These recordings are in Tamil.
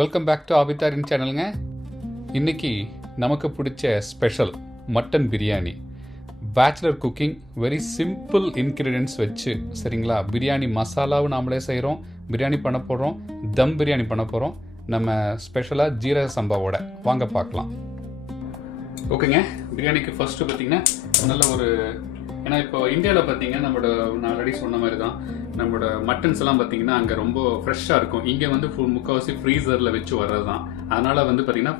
வெல்கம் பேக் டு ஆபிதாரின் சேனலுங்க. இன்றைக்கி நமக்கு பிடிச்ச special mutton biryani. Bachelor cooking, very simple ingredients வச்சு, சரிங்களா? பிரியாணி மசாலாவும் நாமளே செய்கிறோம், பிரியாணி பண்ண போகிறோம், தம் பிரியாணி பண்ண போகிறோம். நம்ம ஸ்பெஷலாக ஜீரக சம்பாவோட வாங்க பார்க்கலாம். ஓகேங்க, பிரியாணிக்கு ஃபர்ஸ்ட்டு பார்த்தீங்கன்னா நல்ல ஒரு, ஏன்னா இப்போ இந்தியாவில் பார்த்தீங்கன்னா நான் ஆல்ரெடி சொன்ன மாதிரி தான் நம்மளோட மட்டன்ஸ் எல்லாம் பார்த்தீங்கன்னா அங்கே ரொம்ப ஃப்ரெஷ்ஷாக இருக்கும். இங்கே வந்து முக்கால்வாசி ஃப்ரீசரில் வச்சு வர்றது தான். அதனால் வந்து பார்த்தீங்கன்னா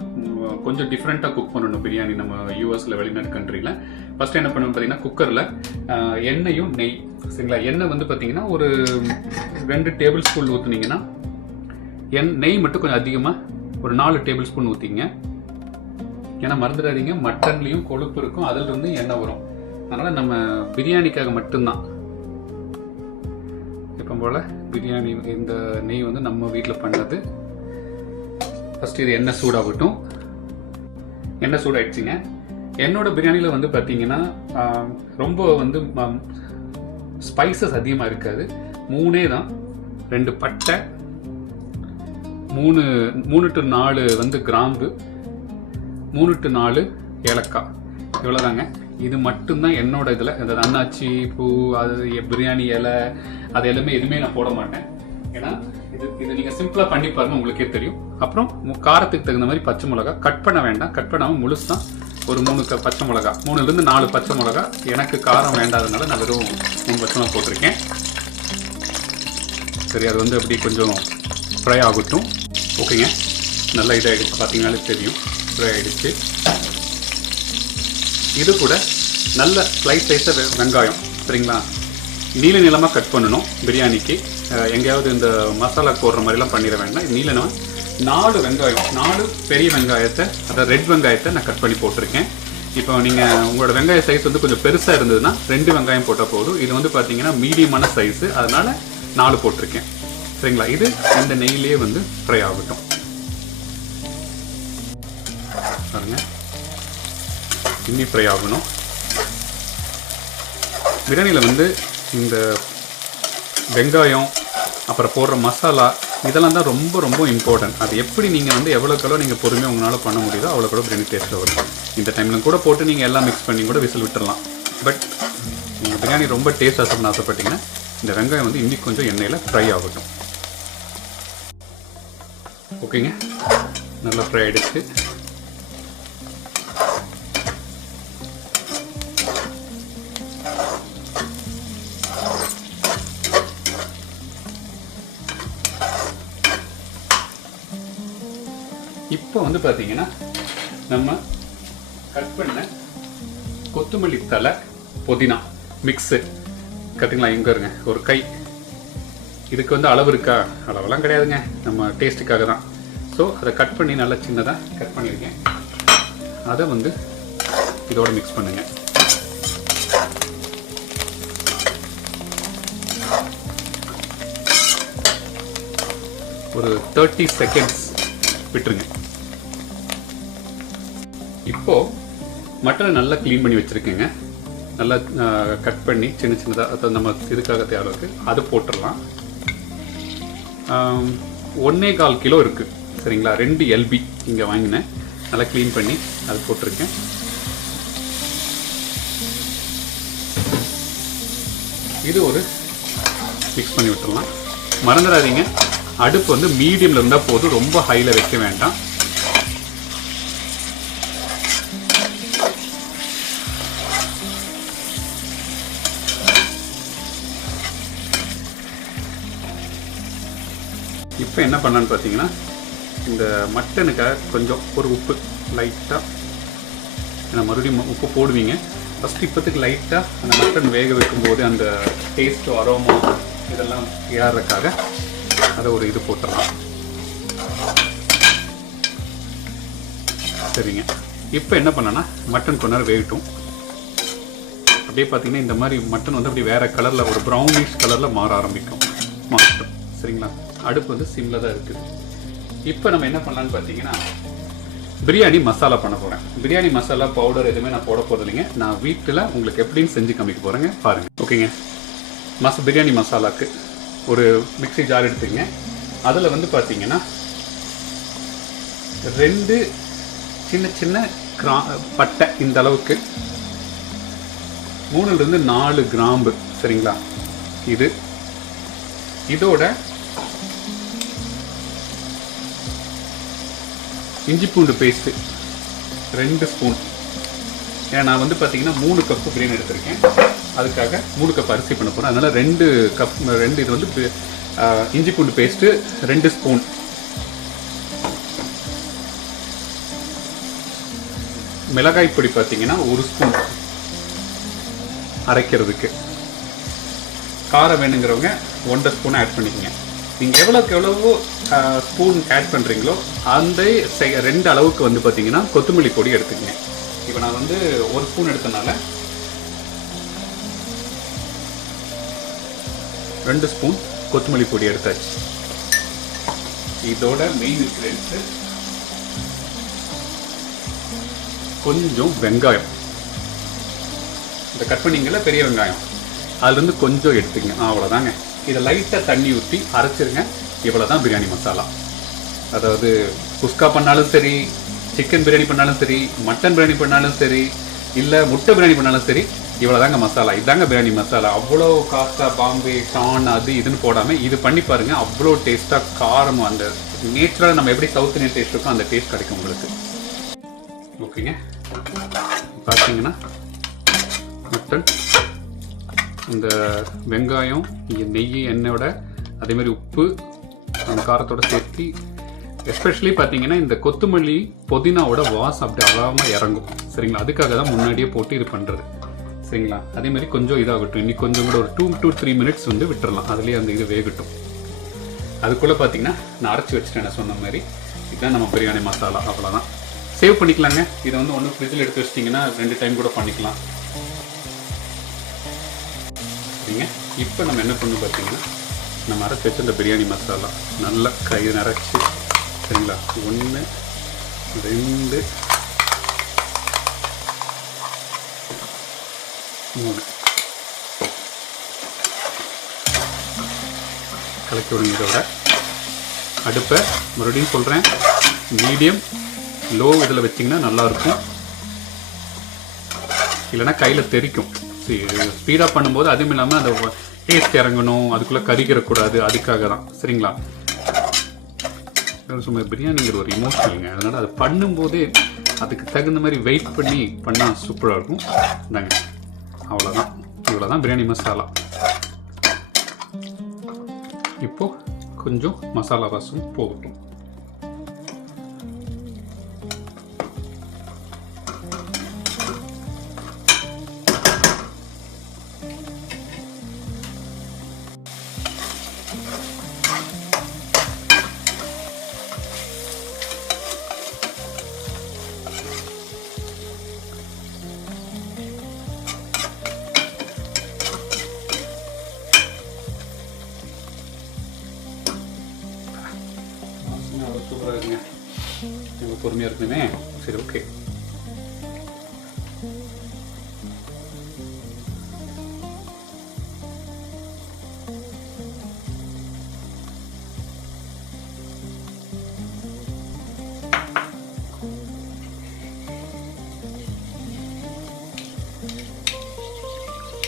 கொஞ்சம் டிஃப்ரெண்ட்டாக குக் பண்ணணும் பிரியாணி நம்ம யூஎஸில் வெளிநாட்டு கண்ட்ரியில். ஃபஸ்ட்டு என்ன பண்ணணும் பார்த்தீங்கன்னா குக்கரில் எண்ணெயும் நெய், சரிங்களா? எண்ணெய் வந்து பார்த்தீங்கன்னா ஒரு 2 டேபிள் ஸ்பூன் ஊற்றுனீங்கன்னா, நெய் மட்டும் கொஞ்சம் அதிகமாக ஒரு 4 டேபிள் ஸ்பூன் ஊற்றிங்க. ஏன்னா மறந்துடாதீங்க, மட்டன்லேயும் கொழுப்பு இருக்கும், அதில் இருந்து எண்ணெய் வரும். அதனால் நம்ம பிரியாணிக்காக மட்டும்தான் இப்போ போல் பிரியாணி இந்த நெய் வந்து நம்ம வீட்டில் பண்ணது. ஃபஸ்ட்டு இது எண்ணெய் சூடாகட்டும். எண்ணெய் சூடாகிடுச்சிங்க. என்னோட பிரியாணியில் வந்து பார்த்தீங்கன்னா ரொம்ப வந்து ஸ்பைசஸ் அதிகமாக இருக்காது. 3 தான். 2 பட்டை, 3 to 4 வந்து கிராம்பு, 3 to 4 ஏலக்காய், இவ்வளோதாங்க. இது மட்டும்தான் என்னோட இதில். இந்த அன்னாச்சி பூ, அது பிரியாணி இலை, அது எல்லாமே எதுவுமே நான் போட மாட்டேன். ஏன்னா இது நீங்கள் சிம்பிளாக பண்ணி பாருங்க, உங்களுக்கே தெரியும். அப்புறம் காரத்துக்கு தகுந்த மாதிரி பச்சை மிளகா கட் பண்ண வேண்டாம், கட் பண்ணாமல் முழுசாக ஒரு 3 பச்சை மிளகா, 3 to 4 பச்சை மிளகா. எனக்கு காரம் வேண்டாதனால நான் வெறும் 3 பச்சை மிளகா போட்டிருக்கேன். சரி, அது வந்து அப்படி கொஞ்சம் ஃப்ரை ஆகட்டும். ஓகேங்க, நல்லா இதாகிடுச்சு, பார்த்தீங்கன்னாலே தெரியும் ஃப்ரை ஆகிடுச்சு. இது கூட நல்ல ஸ்லைஸ் சைஸாக வெங்காயம், சரிங்களா? நீல நீளமாக கட் பண்ணணும் பிரியாணிக்கு. எங்கேயாவது இந்த மசாலா போடுற மாதிரிலாம் பண்ணிட வேண்டாம். நீளமாக 4 வெங்காயம், 4 பெரிய வெங்காயத்தை, அதாவது ரெட் வெங்காயத்தை நான் கட் பண்ணி போட்டிருக்கேன். இப்போ நீங்கள் உங்களோட வெங்காய சைஸ் வந்து கொஞ்சம் பெருசாக இருந்ததுன்னா 2 வெங்காயம் போட்டால் போதும். இது வந்து பார்த்தீங்கன்னா மீடியமான சைஸு, அதனால் 4 போட்டிருக்கேன், சரிங்களா? இது இந்த நெய்யிலே வந்து ஃப்ரை ஆகட்டும். பாருங்க, இன்னி ஃப்ரை ஆகணும். பிரியாணியில் வந்து இந்த வெங்காயம், அப்புறம் போடுற மசாலா, இதெல்லாம் தான் ரொம்ப ரொம்ப இம்பார்ட்டன்ட். அது எப்படி நீங்கள் வந்து எவ்வளோக்கெவ்வளோ நீங்கள் பொறுமையாக உங்களால் பண்ண முடியுதோ அவ்வளோக்கெவ்வளோ பிரியாணி டேஸ்ட்டில் வரும். இந்த டைமில் கூட போட்டு நீங்கள் எல்லாம் மிக்ஸ் பண்ணி கூட விசில் விட்டுடலாம். பட் நீங்கள் பிரியாணி ரொம்ப டேஸ்ட்டாக சாப்பிட்ணுன்னு ஆசைப்பட்டீங்கன்னா இந்த வெங்காயம் வந்து இன்னைக்கு கொஞ்சம் எண்ணெயில் ஃப்ரை ஆகட்டும். ஓகேங்க, நல்லா ஃப்ரை ஆகிடுச்சு. இப்போ வந்து பார்த்தீங்கன்னா நம்ம கட் பண்ண கொத்தமல்லி தலை, புதினா மிக்ஸு கட்டுங்களா? இங்கே இருங்க, ஒரு கை. இதுக்கு வந்து அளவு இருக்கா? அளவெல்லாம் கிடையாதுங்க, நம்ம டேஸ்ட்டுக்காக தான். ஸோ அதை கட் பண்ணி நல்லா சின்னதாக கட் பண்ணியிருக்கேன். அதை வந்து இதோட மிக்ஸ் பண்ணுங்க. ஒரு 30 செகண்ட்ஸ் விட்டுருங்க. இப்போ மட்டனை நல்லா க்ளீன் பண்ணி வச்சுருக்கேங்க. நல்லா கட் பண்ணி சின்ன சின்னதாக, அதை நம்ம இதுக்காக தேவைக்கு அது போட்டுடலாம். 1.25 கிலோ இருக்குது, சரிங்களா? 2 LB இங்கே வாங்கினேன், நல்லா க்ளீன் பண்ணி அது போட்டிருக்கேன். இது ஒரு மிக்ஸ் பண்ணி விட்டுடலாம். மறந்துடாதீங்க, அடுப்பு வந்து மீடியமில் இருந்தால் போதும், ரொம்ப ஹையில் வைக்க வேண்டாம். இப்போ என்ன பண்ணலான்னு பார்த்தீங்கன்னா, இந்த மட்டனுக்காக கொஞ்சம் ஒரு உப்பு லைட்டாக, ஏன்னா மறுபடியும் உப்பு போடுவீங்க. ஃபஸ்ட்டு இப்போத்துக்கு லைட்டாக அந்த மட்டன் வேக வைக்கும்போது அந்த டேஸ்ட்டு, அரோமா இதெல்லாம் ஏறுறதுக்காக அதை ஒரு இது போட்டுடலாம். சரிங்க, இப்போ என்ன பண்ணேன்னா மட்டன் கொஞ்ச நேரம் வேகட்டும். அப்படியே பார்த்தீங்கன்னா இந்த மாதிரி மட்டன் வந்து அப்படி வேறு கலரில், ஒரு ப்ரௌனிஷ் கலரில் மாற ஆரம்பிக்கும் மட்டன், சரிங்களா? அடுப்பு வந்து சிம்மில் தான் இருக்குது. இப்போ நம்ம என்ன பண்ணலான்னு பார்த்தீங்கன்னா பிரியாணி மசாலா பண்ண போகிறேன். பிரியாணி மசாலா பவுடர் எதுவுமே நான் போட போகிறது இல்லைங்க. நான் வீட்டில் உங்களுக்கு எப்படின்னு செஞ்சு காமிக்க போகிறேங்க, பாருங்கள். ஓகேங்க, பிரியாணி மசாலாவுக்கு ஒரு மிக்ஸி ஜார் எடுத்துங்க. அதில் வந்து பார்த்தீங்கன்னா 2 சின்ன சின்ன பட்டை இந்த அளவுக்கு, 3லிருந்து 4 கிராம்பு. சரிங்களா? இதோட இஞ்சி பூண்டு பேஸ்ட்டு 2 ஸ்பூன். ஏன்னா நான் வந்து பார்த்தீங்கன்னா 3 கப்பு பிரியாணி எடுத்திருக்கேன், அதுக்காக 3 கப் அரிசி பண்ண போகிறேன். அதனால் 2 இது வந்து இஞ்சி பூண்டு பேஸ்ட்டு 2 ஸ்பூன். மிளகாய் பொடி பார்த்தீங்கன்னா 1 ஸ்பூன் அரைக்கிறதுக்கு. காரம் வேணுங்கிறவங்க 1.5 ஸ்பூன் ஆட் பண்ணிக்கோங்க. நீங்கள் எவ்வளோ ஸ்பூன் ஆட் பண்ணுறீங்களோ அந்த 2 அளவுக்கு வந்து பார்த்தீங்கன்னா கொத்தமல்லி பொடி எடுத்துக்கங்க. இப்போ நான் வந்து 1 ஸ்பூன் எடுத்தனால 2 ஸ்பூன் கொத்தமல்லி பொடி எடுத்தாச்சு. இதோட மெயின் இன்க்ரீடியன்ஸு கொஞ்சம் வெங்காயம், இந்த கட் பண்ணிங்கல்ல பெரிய வெங்காயம், அதுலேருந்து கொஞ்சம் எடுத்துக்கங்க. அவ்வளோதாங்க. இதை லைட்டாக தண்ணி ஊற்றி அரைச்சிருங்க. இவ்வளோ தான் பிரியாணி மசாலா. அதாவது குஸ்கா பண்ணாலும் சரி, சிக்கன் பிரியாணி பண்ணாலும் சரி, மட்டன் பிரியாணி பண்ணாலும் சரி, இல்லை முட்டை பிரியாணி பண்ணாலும் சரி, இவ்வளோ தாங்க மசாலா. இதுதாங்க பிரியாணி மசாலா. அவ்வளோ காஸ்ட்டாக பாம்பே டான் அது இதுன்னு போடாமல் இது பண்ணி பாருங்கள். அவ்வளோ டேஸ்ட்டாக காரம், அந்த நேச்சுரலாக நம்ம எப்படி சவுத் இந்தியன் டேஸ்ட் இருக்கோ அந்த டேஸ்ட் கிடைக்கும் உங்களுக்கு. ஓகேங்க, பார்த்தீங்கன்னா மட்டன், இந்த வெங்காயம், நெய், எண்ணெயோட அதேமாதிரி உப்பு அந்த காரத்தோட சேர்த்து, எஸ்பெஷலி பார்த்தீங்கன்னா இந்த கொத்தமல்லி புதினாவோட வாசம் அப்படி அழகாக இறங்கும். சரிங்களா? அதுக்காக தான் முன்னாடியே போட்டு இது பண்ணுறது. சரிங்களா? அதேமாதிரி கொஞ்சம் இதாகட்டும். இன்னைக்கு கொஞ்சம் கூட ஒரு 2 to 3 minutes வந்து விட்டுறலாம். அதுலேயே அந்த இது வேகட்டும். அதுக்குள்ளே பார்த்தீங்கன்னா நான் அரைச்சி வச்சுட்டேன். நான் சொன்ன மாதிரி இதுதான் நம்ம பிரியாணி மசாலா. அவ்வளோதான். சேவ் பண்ணிக்கலாங்க. இதை வந்து ஒன்று ஃப்ரிட்ஜில் எடுத்து வச்சிட்டிங்கன்னா 2 டைம் கூட பண்ணிக்கலாம். சரிங்க, இப்போ நம்ம என்ன பண்ணணும் பார்த்தீங்கன்னா, நம்ம அரைச்சி வச்சு இந்த பிரியாணி மசாலா நல்லா கை நிறச்சி, சரிங்களா, 1 2 3 கலக்கி விடுங்க. இதோட அடுப்பை மறுபடியும் சொல்கிறேன், மீடியம் லோ இதில் வச்சிங்கன்னா நல்லாயிருக்கும். இல்லைன்னா கையில் தெரிக்கும். ஸ்பீடாக பண்ணும்போது அதுவும் இல்லாமல் அந்த டேஸ்ட் இறங்கணும், அதுக்குள்ளே கறிக்கிறக்கூடாது. அதுக்காக தான். சரிங்களா? சும்மா பிரியாணிங்கிற ஒரு இமோஷனலுங்க. அதனால் அதை பண்ணும்போதே அதுக்கு தகுந்த மாதிரி வெயிட் பண்ணி பண்ணால் சூப்பராக இருக்கும். இந்தாங்க, அவ்வளோதான். இவ்வளோதான் பிரியாணி மசாலா. இப்போது கொஞ்சம் மசாலா வாசம் போகட்டும். சூப்பராக இருக்குங்க. எங்களுக்கு பொறுமையாக இருக்குமே. சரி, ஓகே.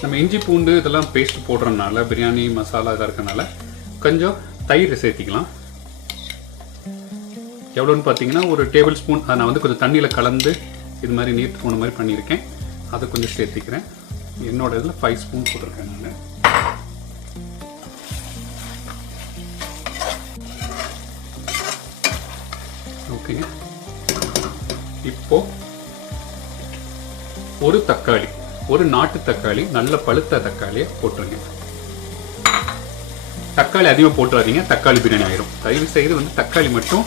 நம்ம இஞ்சி பூண்டு இதெல்லாம் பேஸ்ட் போடுறதுனால, பிரியாணி மசாலா இதாக இருக்கனால கொஞ்சம் தயிர் சேர்த்திக்கலாம். எவ்வளோன்னு பார்த்தீங்கன்னா ஒரு டேபிள் ஸ்பூன். அதை நான் வந்து கொஞ்சம் தண்ணியில் கலந்து இது மாதிரி நீர் போன மாதிரி பண்ணியிருக்கேன். அதை கொஞ்சம் சேர்த்திக்கிறேன். என்னோட இதில் 5 ஸ்பூன் போட்டிருக்கேன் நான். ஓகேங்க. இப்போ ஒரு தக்காளி, ஒரு நாட்டு தக்காளி, நல்ல பழுத்த தக்காளியை போட்டுருங்க. தக்காளி அதிகமாக போட்டுறாதீங்க, தக்காளி பிரியாணி ஆயிரும். தயவு செய்து வந்து தக்காளி மட்டும்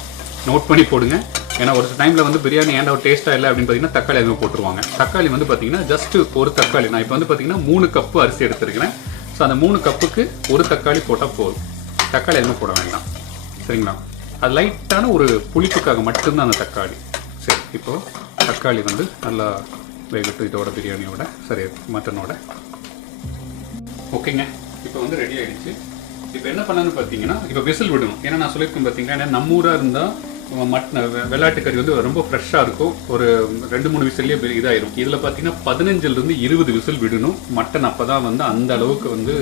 நோட் பண்ணி போடுங்க. ஏன்னா ஒரு டைமில் வந்து பிரியாணி ஏன்டா ஒரு டேஸ்ட்டாக இல்லை அப்படின்னு பார்த்தீங்கன்னா தக்காளி அதிகமாக போட்டுருவாங்க. தக்காளி வந்து பார்த்தீங்கன்னா ஜஸ்ட் ஒரு தக்காளி. நான் இப்போ வந்து பார்த்தீங்கன்னா 3 கப்பு அரிசி எடுத்துருக்கிறேன். ஸோ அந்த 3 கப்புக்கு ஒரு தக்காளி போட்டால் போதும். தக்காளி அதிகமாக போட வேண்டாம். சரிங்களா? அது லைட்டான ஒரு புளிப்புக்காக மட்டும்தான் அந்த தக்காளி. சரி, இப்போது தக்காளி வந்து நல்லா வேகட்டும் இதோட பிரியாணியோட, சரி, மட்டனோட. ஓகேங்க, இப்போ வந்து ரெடி ஆகிடுச்சு. இப்போ என்ன பண்ணணும்னு பார்த்தீங்கன்னா, இப்போ விசில் விடணும். ஏன்னா நான் சொல்லியிருக்கேன் பார்த்தீங்கன்னா, நம்ம ஊராக இருந்தால் வெள்ளாட்டுக்கறி வந்து ரொம்ப ஃப்ரெஷ்ஷாக இருக்கும். ஒரு 2-3 விசில்லேயே இதாயிரும். இதில் பார்த்தீங்கன்னா 15லேருந்து 20 விசில் விடணும். மட்டன் அப்போ தான் வந்து அந்த அளவுக்கு வந்து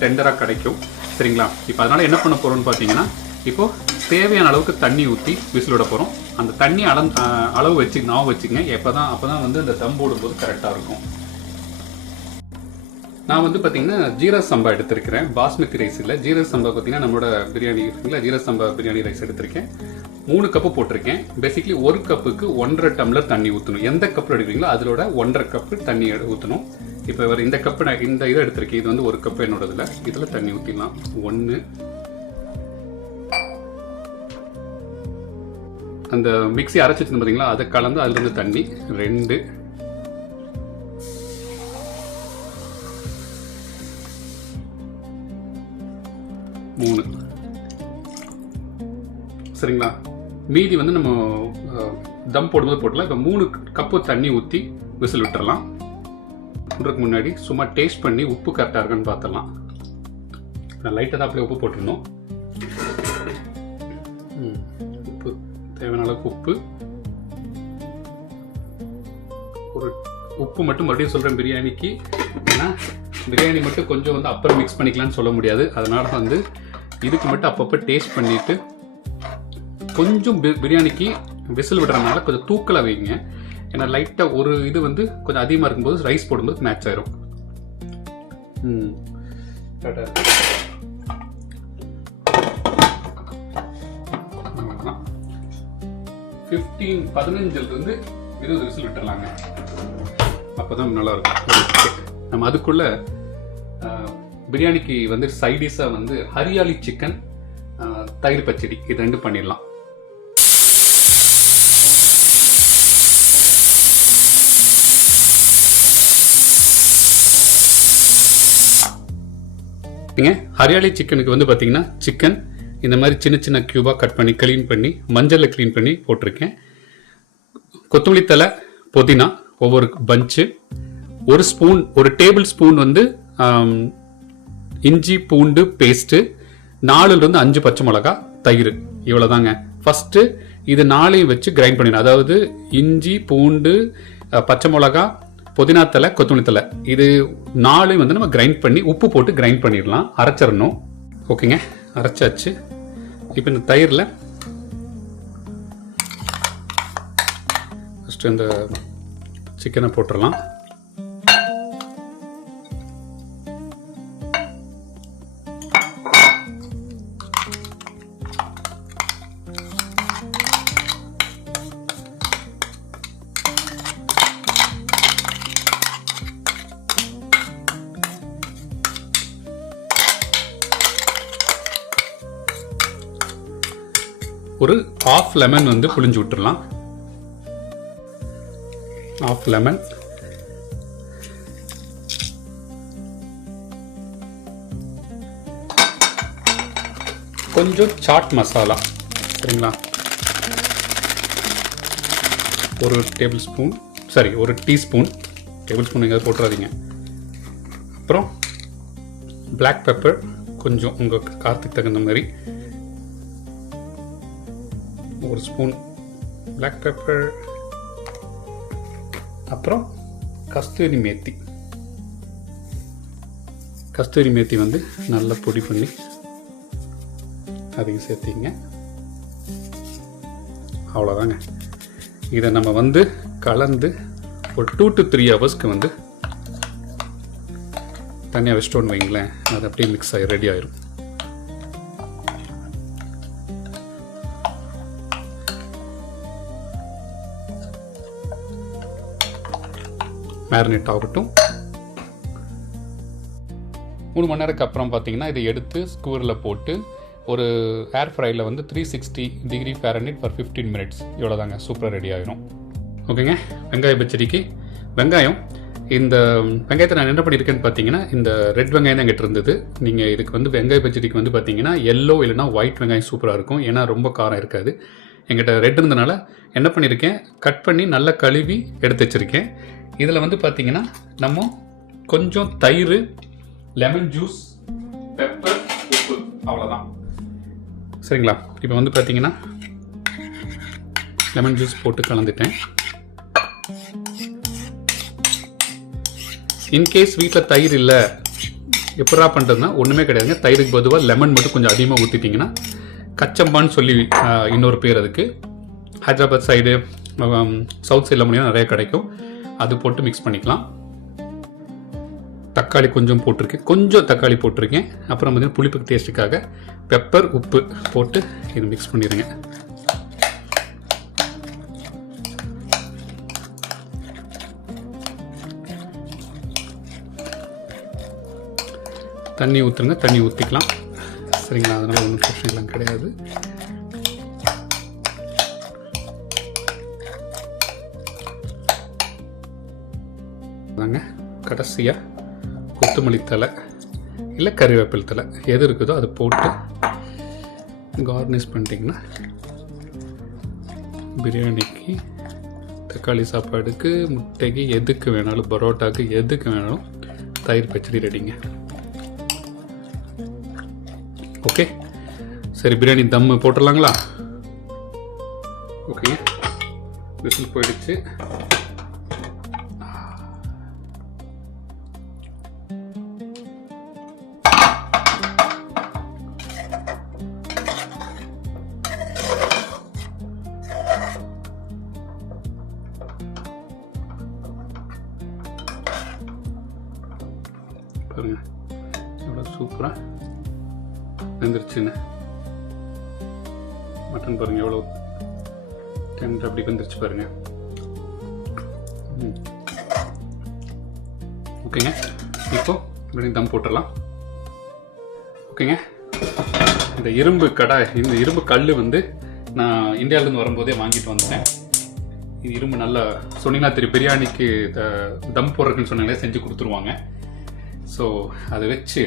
டெண்டராக கிடைக்கும். சரிங்களா? இப்போ அதனால் என்ன பண்ண போகிறோம்னு பார்த்தீங்கன்னா, இப்போது தேவையான அளவுக்கு தண்ணி ஊற்றி விசில் விட போகிறோம். அந்த தண்ணி அளவு வச்சுக்கங்க. அப்போ தான் வந்து அந்த தம் போடும்போது கரெக்டாக இருக்கும். நான் வந்து பார்த்தீங்கன்னா ஜீரா சம்பா எடுத்திருக்கிறேன். பாஸ்மதி ரைஸ் இல்லை, ஜீரா சம்பா. பார்த்தீங்கன்னா நம்மளோட பிரியாணி இருக்குங்களா, ஜீரா சம்பா பிரியாணி ரைஸ் எடுத்திருக்கேன். 3 கப்பு போட்டிருக்கேன். பேசிக்லி 1 கப்புக்கு 1.5 டம்ளர் தண்ணி ஊற்றணும். எந்த கப்பில் எடுக்கிறீங்களோ அதோட 1.5 கப்பு தண்ணி ஊற்றணும். இப்போ இந்த கப்பு நான் இந்த இதை எடுத்திருக்கேன். இது வந்து 1 கப்பு என்னோடதுல. இதில் தண்ணி ஊற்றிடலாம். 1, அந்த மிக்ஸி அரைச்சி வச்சிருந்தோம் பார்த்தீங்களா, அதை கலந்து அதுலேருந்து தண்ணி 2, 3. சரிங்களா? மீதி வந்து நம்ம தம் போடும்போது போட்டலாம். இப்போ 3 கப்பு தண்ணி ஊற்றி விசில் விட்டுறலாம். விட்றதுக்கு முன்னாடி சும்மா டேஸ்ட் பண்ணி உப்பு கரெக்டாக இருக்கான்னு பார்த்துடலாம். நான் லைட்டாக தான் அப்படியே உப்பு போட்டுருந்தோம். உப்பு தேவையான அளவுக்கு உப்பு. ஒரு உப்பு மட்டும் மறுபடியும் சொல்கிறேன் பிரியாணிக்கு. ஏன்னா பிரியாணி மட்டும் கொஞ்சம் வந்து அப்புறம் மிக்ஸ் பண்ணிக்கலாம்னு சொல்ல முடியாது. அதனால் வந்து இதுக்கு மட்டும் அப்பப்போ டேஸ்ட் பண்ணிவிட்டு கொஞ்சம் பிரியாணிக்கு விசில் விடுறதுனால கொஞ்சம் தூக்கலாக வைங்க. ஏன்னா லைட்டாக ஒரு இது வந்து கொஞ்சம் அதிகமாக இருக்கும்போது ரைஸ் போடும்போது மேட்ச் ஆயிரும். 15-20 விசில் விட்டுறலாங்க. அப்போதான் நல்லா இருக்கும். நம்ம அதுக்குள்ள பிரியாணிக்கு வந்து சைடிஷாக வந்து ஹரியாலி சிக்கன், தயிர் பச்சடி, இது 2 பண்ணிடலாம். ஹரியாலி சிக்கனுக்கு வந்து பார்த்தீங்கன்னா சிக்கன் இந்த மாதிரி சின்ன சின்ன கியூபாக கட் பண்ணி க்ளீன் பண்ணி மஞ்சளில் க்ளீன் பண்ணி போட்டிருக்கேன். கொத்தமல்லி தலை, புதினா ஒவ்வொரு பஞ்சு, 1 டேபிள் ஸ்பூன் வந்து இஞ்சி பூண்டு பேஸ்ட்டு, 4லேருந்து 5 பச்சை மிளகா, தயிர், இவ்வளோதாங்க. ஃபஸ்ட்டு இது 4ஐயும் வச்சு கிரைண்ட் பண்ணிடணும். அதாவது இஞ்சி பூண்டு, பச்சை மிளகா, புதினா தலை, கொத்தமல்லி தலை, இது 4ஐயும் வந்து நம்ம கிரைண்ட் பண்ணி உப்பு போட்டு கிரைண்ட் பண்ணிடலாம். அரைச்சிடணும். ஓகேங்க, அரைச்சாச்சு. இப்போ இந்த தயிரில் ஃபஸ்ட்டு இந்த சிக்கனை போட்டுடலாம். ஒரு ½ லெமன் வந்து புளிஞ்சு விட்டுறலாம். ½ லெமன். கொஞ்சம் சாட் மசாலா. சரிங்களா? 1 table spoon, sorry 1 teaspoon. Table spoon எங்கேயாவது போட்டுறாதீங்க. அப்புறம் பிளாக் பெப்பர் கொஞ்சம் உங்கள் காரத்துக்கு தகுந்த மாதிரி. 1 ஸ்பூன் பிளாக் பெப்பர். அப்புறம் கஸ்தூரி மேத்தி. கஸ்தூரி மேத்தி வந்து நல்லா பொடி பண்ணி அதையும் சேர்த்திங்க. அவ்வளோதாங்க. இதை நம்ம வந்து கலந்து ஒரு 2 to 3 ஹவர்ஸ்க்கு வந்து தனியாக வச்சிட்டோன்னு வைங்களேன். அது அப்படியே மிக்ஸ் ஆகி ரெடி ஆயிரும். மேரினேட் ஆகட்டும். 3 மணி நேரத்துக்கு அப்புறம் பார்த்தீங்கன்னா இதை எடுத்து ஸ்கூரில் போட்டு ஒரு ஏர் ஃப்ரையில் வந்து 360 டிகிரி ஃபாரன்ஹீட் ஃபார் 15 மினிட்ஸ். இவ்வளோதாங்க, சூப்பராக ரெடி ஆகிடும். ஓகேங்க. வெங்காய பச்சடிக்கு வெங்காயம், இந்த வெங்காயத்தை நான் என்ன பண்ணியிருக்கேன்னு பார்த்தீங்கன்னா இந்த ரெட் வெங்காயம் தான் எங்கிட்ட இருந்தது. நீங்கள் இதுக்கு வந்து வெங்காய பச்சடிக்கு வந்து பார்த்தீங்கன்னா எல்லோ இல்லைனா ஒயிட் வெங்காயம் சூப்பராக இருக்கும். ஏன்னா ரொம்ப காரம் இருக்காது. எங்கிட்ட ரெட் இருந்தனால என்ன பண்ணியிருக்கேன், கட் பண்ணி நல்லா கழுவி எடுத்து வச்சுருக்கேன். இதில் வந்து பார்த்தீங்கன்னா நம்ம கொஞ்சம் தயிர், லெமன் ஜூஸ், பெப்பர், உப்பு, அவ்வளோதான். சரிங்களா? இப்போ வந்து பார்த்தீங்கன்னா லெமன் ஜூஸ் போட்டு கலந்துட்டேன். இன்கேஸ் வீட்டில் தயிர் இல்லை, எப்படா பண்ணுறதுனா ஒன்றுமே கிடையாதுங்க. தயிருக்கு பொதுவாக லெமன் மட்டும் கொஞ்சம் அதிகமாக ஊற்றிட்டிங்கன்னா கச்சம்பான்னு சொல்லி இன்னொரு பேர் அதுக்கு. ஹைதராபாத் சைடு, சவுத் சைடில் மூலியம் நிறைய கிடைக்கும். அது போட்டு மிக்ஸ் பண்ணிக்கலாம். தக்காளி கொஞ்சம் போட்டிருக்கேன், கொஞ்சம் தக்காளி போட்டிருக்கேன். அப்புறம் பார்த்தீங்கன்னா புளிப்புக்கு டேஸ்ட்டுக்காக பெப்பர், உப்பு போட்டு இது மிக்ஸ் பண்ணிடுங்க. தண்ணி ஊற்றுங்க, தண்ணி ஊற்றிக்கலாம். சரிங்களா, அதனால் ஒன்றும் பிரச்சனைலாம் கிடையாது. தாங்க கடைசியாக கொத்தமல்லி தலை இல்லை கறிவேப்பிலை தலை எது இருக்குதோ அது போட்டு கார்னிஷ் பண்ணிட்டிங்கன்னா பிரியாணிக்கு, தக்காளி சாப்பாடுக்கு, முட்டைக்கு, எதுக்கு வேணாலும், பரோட்டாக்கு, எதுக்கு வேணாலும் தயிர் பச்சடி ரெடிங்க. ஓகே, சரி பிரியாணி தம்மு போட்டுடலாங்களா? ஓகே, விசில் போயிடுச்சு. பாருங்க எவ்வளோ சூப்பராக வெந்துருச்சுன்னு. மட்டன் பாருங்க எவ்வளோ டெண்டர் அப்படி வெந்துருச்சு பாருங்க. ஓகேங்க, இப்போ இப்படி தம் போட்டுடலாம். ஓகேங்க, இந்த இரும்பு கடாய், இந்த இரும்பு கல் வந்து நான் இந்தியாவிலேருந்து வரும்போதே வாங்கிட்டு வந்துட்டேன். இது இரும்பு நல்லா சொன்னீங்கன்னா திரு பிரியாணிக்கு தம் போடுறதுன்னு சொன்னாங்களே செஞ்சு கொடுத்துருவாங்க. ஸோ அதை வச்சு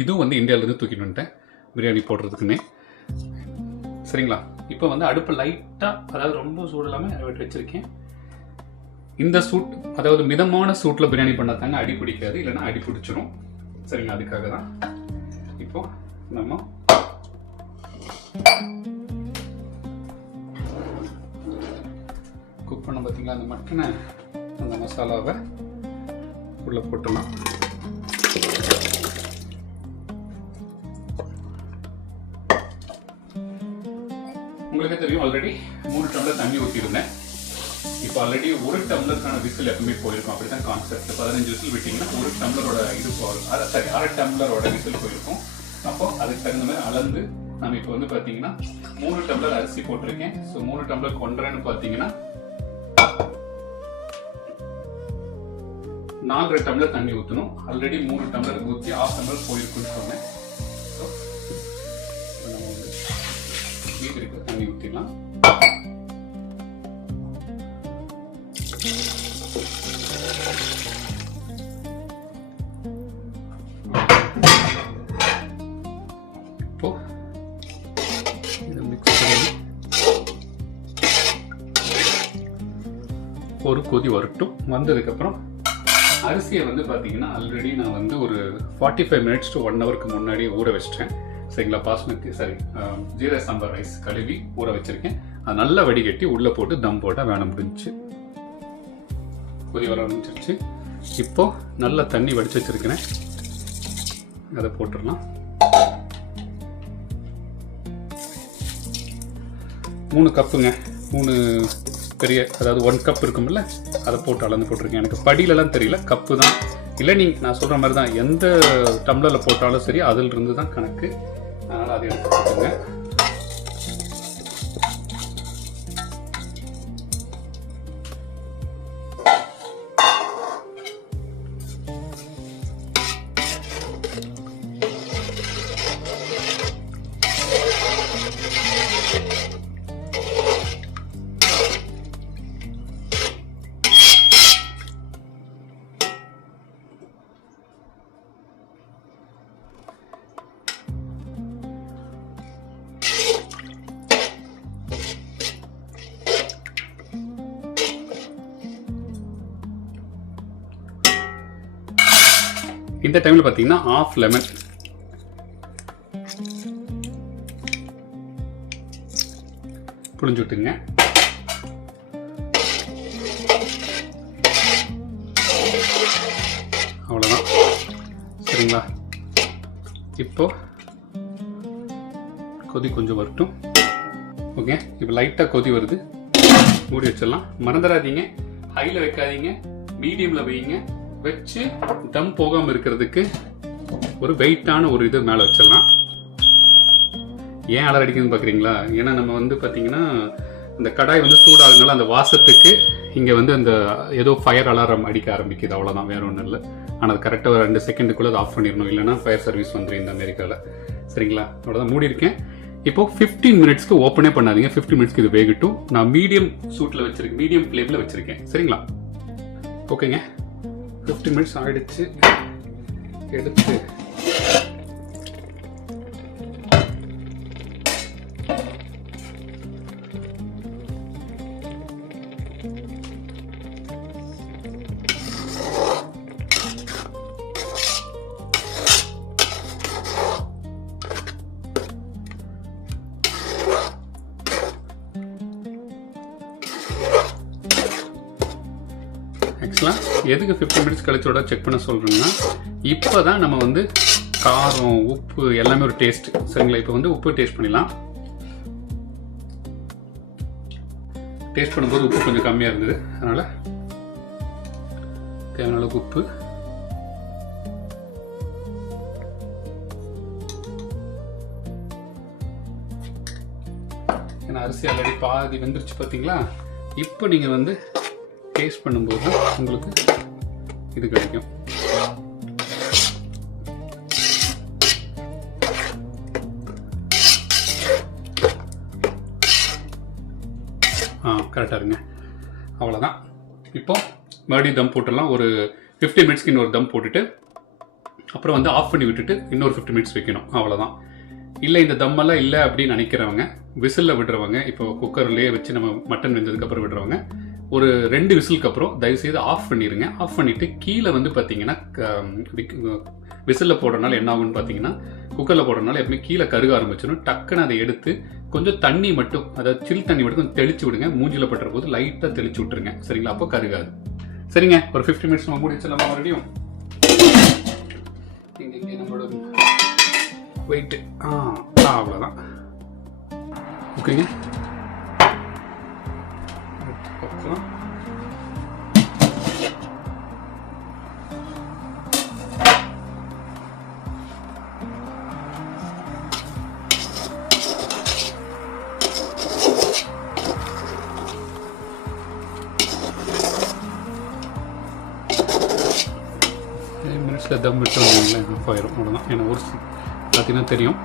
இதுவும் வந்து இந்தியாவிலேருந்து தூக்கிட்டு வந்துட்டேன் பிரியாணி போடுறதுக்குன்னே. சரிங்களா, இப்போ வந்து அடுப்பு லைட்டாக, அதாவது ரொம்ப சூடு இல்லாமல் வச்சுருக்கேன். இந்த சூட், அதாவது மிதமான சூட்டில் பிரியாணி பண்ணால் தாங்க அடி பிடிக்காது, இல்லைன்னா அடி பிடிச்சிரும். சரிங்களா, அதுக்காக தான் இப்போ நம்ம குக் பண்ண பார்த்தீங்களா அந்த மட்டனை, அந்த மசாலாவை உள்ளே போட்டுடலாம். உங்களுக்கு தெரியும் ஆல்ரெடி 3 டம்ளர் தண்ணி ஊற்றிருந்தேன். இப்போ ஆல்ரெடி 1 டம்ளருக்கான விசில் எப்பவுமே போயிருக்கும். அப்படி தான் கான்செப்ட். 15 விசில் விட்டிங்கன்னா 1 டம்ளரோட இது போகும், அரை டம்ளரோட விசில் போயிருக்கும். அப்போ அதுக்கு தகுந்த மாதிரி அளந்து நம்ம இப்போ வந்து பார்த்தீங்கன்னா 3 டம்ளர் அரிசி போட்டிருக்கேன். ஸோ 3 டம்ளர் கொண்டறேன்னு பார்த்தீங்கன்னா 4 டம்ளர் தண்ணி ஊற்றணும். ஆல்ரெடி 3 டம்ளர் ஊற்றி 1/2 டம்ளர் போயிருக்குன்னு சொன்னேன். ஸோ நம்ம வந்து மீதி இருக்கிற தண்ணி ஊற்றிடலாம். இப்போ இதை மிக்ஸ் பண்ணி ஒரு கொதி வரட்டும். வந்ததுக்கப்புறம் அரிசியை வந்து பார்த்தீங்கன்னா ஆல்ரெடி நான் வந்து ஒரு 45 மினிட்ஸ் to 1 ஹவருக்கு முன்னாடி ஊற வச்சிட்டேன். சரிங்களா, பாஸ்மதி ஜீரக சாம்பார் ரைஸ் கழுவி ஊற வச்சிருக்கேன். அது நல்லா வடிகட்டி உள்ளே போட்டு தம் போட்டால் வேலை முடிஞ்சிச்சு. கொதி வர ஆரம்பிச்சிருச்சு. இப்போ நல்லா தண்ணி வடிச்சு வச்சிருக்கிறேன், அதை போட்டுடலாம். 3 கப்புங்க, 3 பெரிய, அதாவது 1 கப் இருக்கும்ல, அதை போட்டு அளந்து போட்டிருக்கேன். எனக்கு படியிலலாம் தெரியல, கப்பு தான். இல்லை நான் சொல்கிற மாதிரி தான், எந்த டம்ளரில் போட்டாலும் சரி அதிலிருந்து தான் கணக்கு. அதனால் அதை எடுத்து போட்டுங்க. இந்த டைமில் பார்த்தீங்கன்னா 1/2 லெமன் புழிஞ்சு விட்டுங்க. அவ்வளோதான், சரிங்களா? இப்போ கொதி கொஞ்சம் வரட்டும். ஓகே, இப்போ லைட்டாக கொதி வருது, மூடி வச்சிடலாம். மறந்துடாதீங்க, ஹையில் வைக்காதீங்க, மீடியமில் வைங்க. வச்சு தம் போகாமல் இருக்கிறதுக்கு ஒரு வெயிட்டான ஒரு இது மேலே வச்சிடலாம். ஏன் அலர் அடிக்குதுன்னு பார்க்குறீங்களா? ஏன்னா நம்ம வந்து பார்த்தீங்கன்னா இந்த கடாய் வந்து சூடாகிறதுனால அந்த வாசத்துக்கு இங்கே வந்து அந்த ஏதோ ஃபயர் அலாரம் அடிக்க ஆரம்பிக்குது, அவ்வளோதான், வேற ஒன்றும் இல்லை. ஆனால் அது கரெக்டாக ஒரு 2 செகண்டுக்குள்ளே அதை ஆஃப் பண்ணிடணும், இல்லைன்னா ஃபயர் சர்வீஸ் வந்துடும் இந்த அமெரிக்காவில். சரிங்களா? அவ்வளோதான், மூடி இருக்கேன். இப்போ 15 மினிட்ஸ்க்கு ஓப்பனே பண்ணாதீங்க. 15 மினிட்ஸ்க்கு இது வேகட்டும். நான் மீடியம் சூட்டில் வச்சிருக்கேன், மீடியம் ஃப்ளேமில் வச்சிருக்கேன். சரிங்களா? ஓகேங்க, 15 மினிட்ஸ் ஆயிடுச்சு. எடுத்து ஆக்சுவலாக எதுக்கு 15 மினிட்ஸ் கழிச்சோட செக் பண்ண சொல்கிறேன்னா, இப்போ தான் நம்ம வந்து காரம், உப்பு எல்லாமே ஒரு டேஸ்ட். சரிங்களா? இப்போ வந்து உப்பு டேஸ்ட் பண்ணிடலாம். டேஸ்ட் பண்ணும்போது உப்பு கொஞ்சம் கம்மியாக இருந்தது, அதனால் தேவையான அளவுக்கு உப்பு. ஏன்னா அரிசி ஆல்ரெடி பாதி வெந்துருச்சு பார்த்தீங்களா? இப்போ நீங்கள் வந்து டேஸ்ட் பண்ணும்போது உங்களுக்கு இது கிடைக்கும். கரெக்டாக இருங்க. அவ்வளோதான். இப்போ மறுபடியும் தம் போட்டுடலாம். ஒரு 15 மினிட்ஸ்க்கு இன்னொரு தம் போட்டுட்டு அப்புறம் வந்து ஆஃப் பண்ணி விட்டுட்டு இன்னொரு 15 மினிட்ஸ் வைக்கணும். அவ்வளோதான். இல்லை இந்த தம்மெல்லாம் இல்லை அப்படின்னு நினைக்கிறவங்க, விசிலில் விடுறவங்க, இப்போ குக்கர்லேயே வச்சு நம்ம மட்டன் வெந்ததுக்கப்புறம் விடுறவங்க, ஒரு 2 விசிலுக்கு அப்புறம் தயவுசெய்து ஆஃப் பண்ணிடுங்க. ஆஃப் பண்ணிவிட்டு கீழே வந்து பார்த்தீங்கன்னா விசிலில் போடுறதுனால என்ன ஆகும்னு பார்த்தீங்கன்னா, குக்கரில் போடுறதுனால எப்பவுமே கீழே கருக ஆரம்பிச்சிடும். டக்குன்னு அதை எடுத்து கொஞ்சம் தண்ணி மட்டும், அதாவது சில் தண்ணி மட்டும் கொஞ்சம் தெளிச்சு விடுங்க. மூஞ்சில் பட்டுற போது லைட்டாக தெளிச்சு விட்டுருங்க. சரிங்களா? அப்போ கருகாது. சரிங்க, ஒரு 15 மினிட்ஸ் நம்ம மூடி வச்சிடலாமா? மறுபடியும் இங்கே நம்மளோட வெயிட்டு அவ்வளோதான். ஓகேங்க, மினிட்ஸில் தம் விட்டு வந்தீங்களேன் ஆஃப் ஆயிரும். அவ்வளோதான். ஏன்னா ஒரு பார்த்தீங்கன்னா தெரியும்.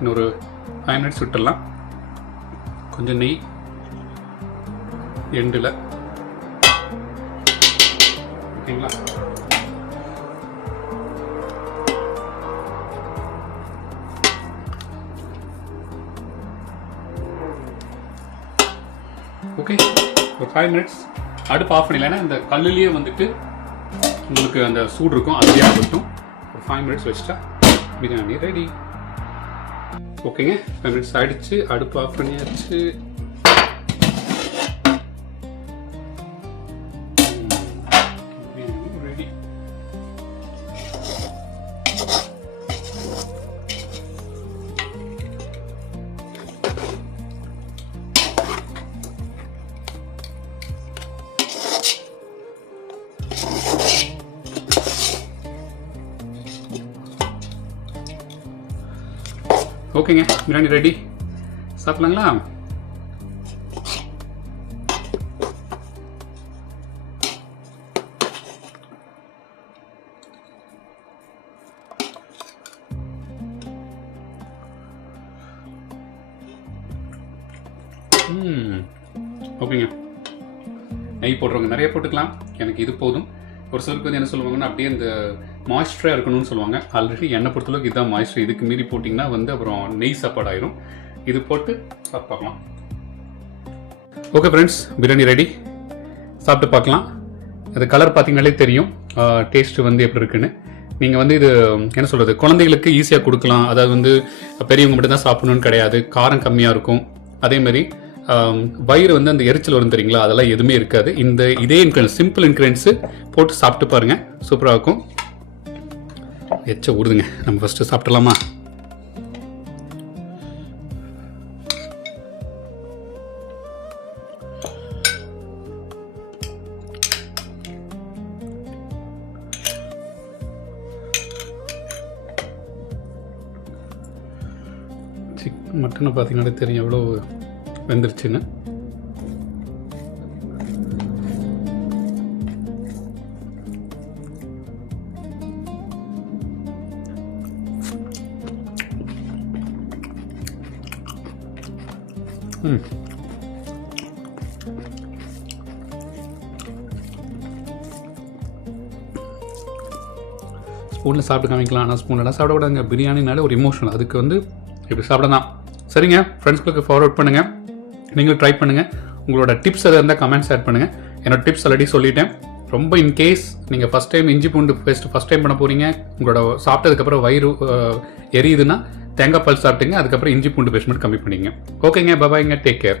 இன்னொரு 5 மினிட்ஸ் விட்டுடலாம். கொஞ்சம் நெய் எண்டில். ஓகேங்களா? ஓகே, ஒரு 5 மினிட்ஸ் அடுப்பு ஆஃப் பண்ணிடலாம். இந்த கல்லுலேயே வந்துட்டு உங்களுக்கு அந்த சூடு இருக்கும், அதுலேயே ஆகட்டும். ஒரு 5 மினிட்ஸ் வச்சுட்டா பிரியாணி ரெடி. ஓகேங்க, 5 மினிட்ஸ் ஆகிடுச்சு. அடுப்பு ஆஃப் பண்ணியாச்சு. ரெடி. ஓகேங்க, பிரியாணி ரெடி. சாப்பிடலாங்களா? ஓகேங்க, நெய் போடுறவங்க நிறைய போட்டுக்கலாம். எனக்கு இது போதும். ஒரு சிலருக்கு வந்து என்ன சொல்லுவாங்கன்னா, அப்படியே இந்த மாய்ஸ்டராக இருக்கணும்னு சொல்லுவாங்க. ஆல்ரெடி என்னை பொறுத்தளவுக்கு இதுதான் மாய்ஸ்டர். இதுக்கு மீறி போட்டிங்கன்னா வந்து அப்புறம் நெய் சாப்பாடு ஆயிரும். இது போட்டு சாப்பிட்டு பார்க்கலாம். Okay friends, biryani ready. சாப்பிட்டு பார்க்கலாம். அது கலர் பார்த்தீங்கனாலே தெரியும் டேஸ்ட் வந்து எப்படி இருக்குன்னு. நீங்கள் வந்து இது என்ன சொல்கிறது, குழந்தைகளுக்கு ஈஸியாக கொடுக்கலாம். அதாவது வந்து பெரியவங்க மட்டும் தான் சாப்பிடணும்னு கிடையாது. காரம் கம்மியாக இருக்கும். அதேமாதிரி வயிறு வந்து அந்த எரிச்சல் வரும் தெரியுங்களா, அதெல்லாம் எதுவுமே இருக்காது. இதே இன்க்ரீடியன்ஸ், சிம்பிள் இன்க்ரீடியன்ஸு போட்டு சாப்பிட்டு பாருங்கள், சூப்பராக இருக்கும். எச்ச ஊறுதுங்க, நம்ம ஃபஸ்ட்டு சாப்பிடலாமா? மட்டனை பார்த்தீங்கன்னா தெரியும் எவ்வளோ வெந்துருச்சுன்னு. ஸ்பூனில் சாப்பிட்டு காமிக்கலாம், ஆனால் ஸ்பூன்லாம் சாப்பிடக்கூடாதுங்க. பிரியாணினாலே ஒரு இமோஷனல், அதுக்கு வந்து இப்படி சாப்பிடலாம். சரிங்க, ஃப்ரெண்ட்ஸ்களுக்கு ஃபார்வர்ட் பண்ணுங்கள், நீங்களும் ட்ரை பண்ணுங்கள். உங்களோட டிப்ஸ் எதாவது இருந்தால் கமெண்ட்ஸ் ஆட் பண்ணுங்கள். என்னோட டிப்ஸ் ஆல்ரெடி சொல்லிட்டேன். ரொம்ப இன்கேஸ் நீங்கள் ஃபஸ்ட் டைம் இஞ்சி பூண்டு பேஸ்ட் ஃபஸ்ட் டைம் பண்ண போகிறீங்க, உங்களோட சாப்பிட்டதுக்கப்புறம் வயிறு எரியுதுன்னா தேங்காய் பால் சாப்பிட்டுங்க, அதுக்கப்புறம் இஞ்சி பூண்டு பேஸ்ட் மட்டும் கம்மி பண்ணிங்க. ஓகேங்க, பாபாய்ங்க, டேக் கேர்.